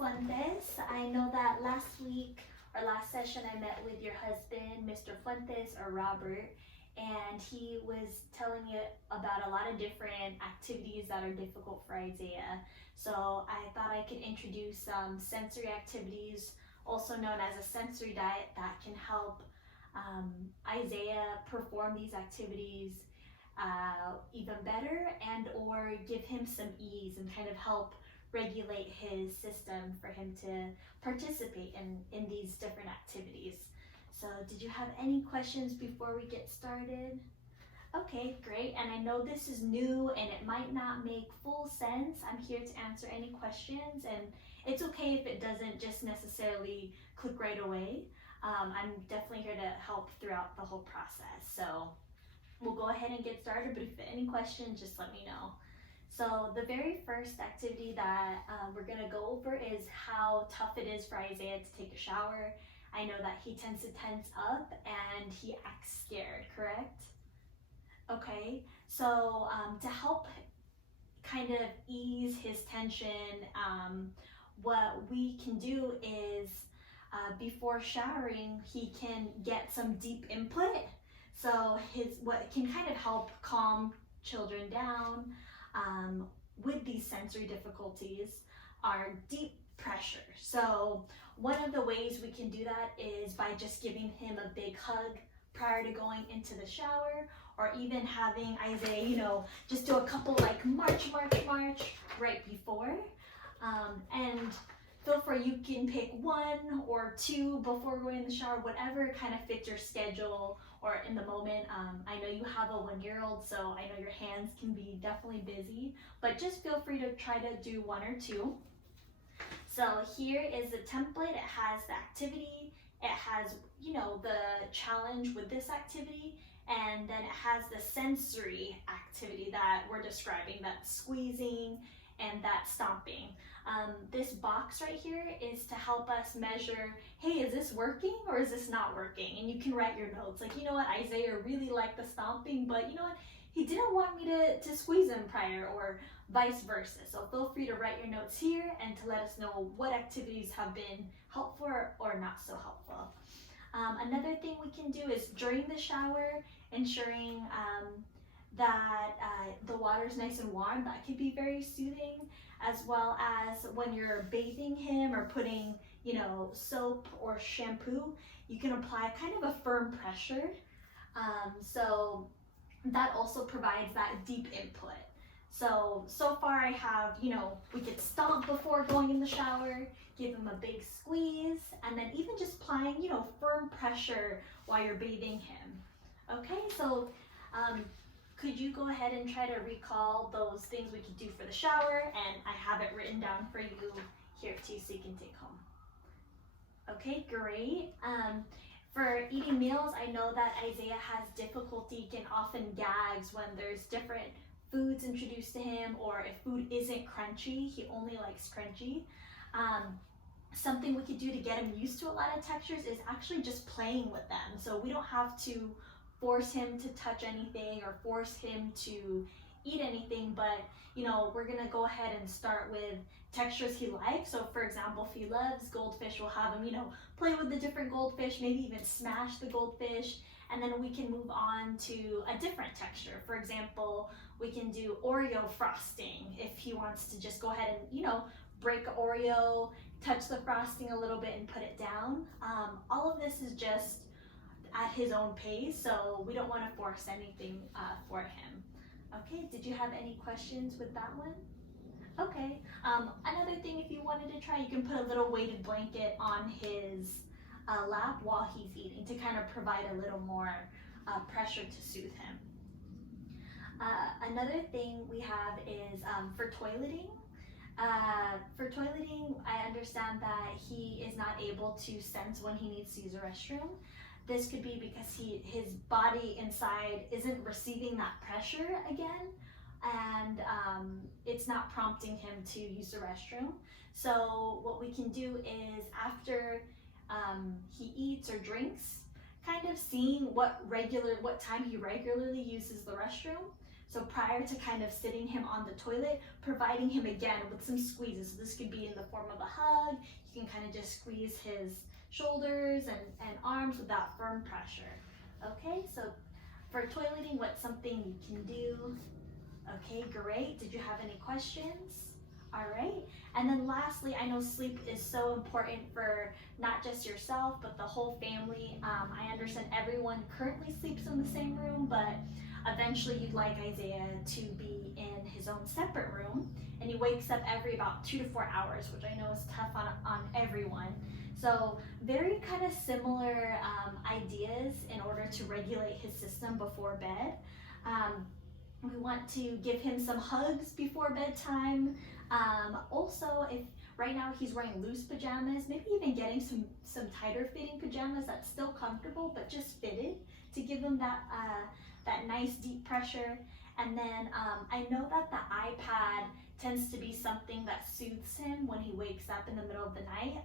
Fuentes. I know that last week or last session I met with your husband, Mr. Fuentes or Robert, and he was telling me about a lot of different activities that are difficult for Isaiah. So I thought I could introduce some sensory activities, also known as a sensory diet, that can help Isaiah perform these activities even better and or give him some ease and kind of help regulate his system for him to participate in these different activities. So did you have any questions before we get started? Okay, great. And I know this is new and it might not make full sense. I'm here to answer any questions, and it's okay if it doesn't just necessarily click right away. I'm definitely here to help throughout the whole process. So we'll go ahead and get started, but if you have any questions, just let me know. So the very first activity that we're gonna go over is how tough it is for Isaiah to take a shower. I know that he tends to tense up and he acts scared, correct? Okay, so to help kind of ease his tension, what we can do is before showering, he can get some deep input. So what can kind of help calm children down with these sensory difficulties are deep pressure. So one of the ways we can do that is by just giving him a big hug prior to going into the shower, or even having Isaiah, just do a couple like march right before. And feel free, you can pick one or two before going in the shower, whatever kind of fits your schedule or in the moment. I know you have a 1-year-old, so I know your hands can be definitely busy, but just feel free to try to do one or two. So here is the template. It has the activity, it has, the challenge with this activity, and then it has the sensory activity that we're describing, that squeezing and that stomping. This box right here is to help us measure, hey, is this working or is this not working? And you can write your notes, like, Isaiah really liked the stomping, but he didn't want me to squeeze him prior, or vice versa. So feel free to write your notes here and to let us know what activities have been helpful or not so helpful. Another thing we can do is during the shower, ensuring that the water is nice and warm. That can be very soothing, as well as when you're bathing him or putting, soap or shampoo, you can apply kind of a firm pressure. So that also provides that deep input. So far I have, we could stomp before going in the shower, give him a big squeeze, and then even just applying, firm pressure while you're bathing him. Okay, so could you go ahead and try to recall those things we could do for the shower? And I have it written down for you here too, so you can take home. Okay, great. For eating meals, I know that Isaiah has difficulty, can often gags when there's different foods introduced to him, or if food isn't crunchy, he only likes crunchy. Something we could do to get him used to a lot of textures is actually just playing with them. So we don't have to force him to touch anything or force him to eat anything, but we're gonna go ahead and start with textures he likes. So for example, if he loves goldfish, we'll have him play with the different goldfish, maybe even smash the goldfish, and then we can move on to a different texture. For example, we can do Oreo frosting if he wants to just go ahead and break an Oreo, touch the frosting a little bit and put it down. All of this is just at his own pace, so we don't want to force anything for him. Okay, did you have any questions with that one? Okay, another thing, if you wanted to try, you can put a little weighted blanket on his lap while he's eating to kind of provide a little more pressure to soothe him. Another thing we have is for toileting. For toileting, I understand that he is not able to sense when he needs to use a restroom. This could be because his body inside isn't receiving that pressure again, and it's not prompting him to use the restroom. So what we can do is after he eats or drinks, kind of seeing what time he regularly uses the restroom. So prior to kind of sitting him on the toilet, providing him again with some squeezes. So this could be in the form of a hug. You can kind of just squeeze his shoulders and arms with that firm pressure. Okay, so for toileting, what's something you can do? Okay, great. Did you have any questions? All right. And then lastly, I know sleep is so important for not just yourself, but the whole family. I understand everyone currently sleeps in the same room, but eventually you'd like Isaiah to be in his own separate room. And he wakes up every about 2 to 4 hours, which I know is tough on everyone. So very kind of similar ideas in order to regulate his system before bed. We want to give him some hugs before bedtime. Also, if right now he's wearing loose pajamas, maybe even getting some tighter fitting pajamas that's still comfortable but just fitted to give him that nice deep pressure. And then I know that the iPad tends to be something that soothes him when he wakes up in the middle of the night.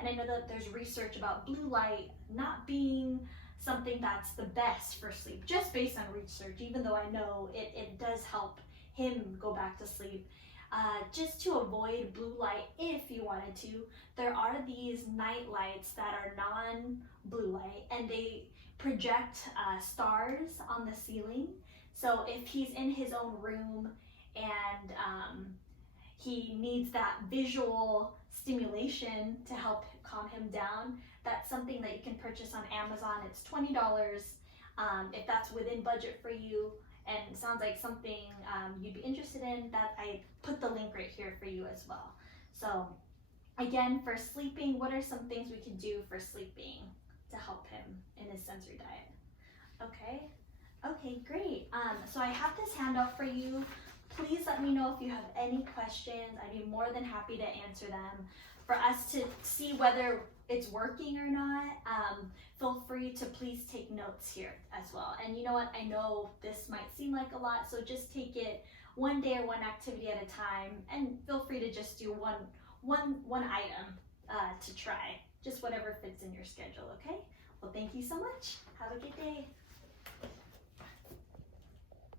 And I know that there's research about blue light not being something that's the best for sleep, just based on research, even though I know it does help him go back to sleep. Just to avoid blue light, if you wanted to, there are these night lights that are non-blue light, and they project stars on the ceiling. So if he's in his own room and he needs that visual stimulation to help calm him down, that's something that you can purchase on Amazon. It's $20 if that's within budget for you, and it sounds like something you'd be interested in. That I put the link right here for you as well. So again, for sleeping, what are some things we can do for sleeping to help him in his sensory diet? Okay, great. So I have this handout for you. Please let me know if you have any questions. I'd be more than happy to answer them. For us to see whether it's working or not, feel free to please take notes here as well. And you know what, I know this might seem like a lot, so just take it one day or one activity at a time, and feel free to just do one item to try, just whatever fits in your schedule. Okay, well, thank you so much. Have a good day.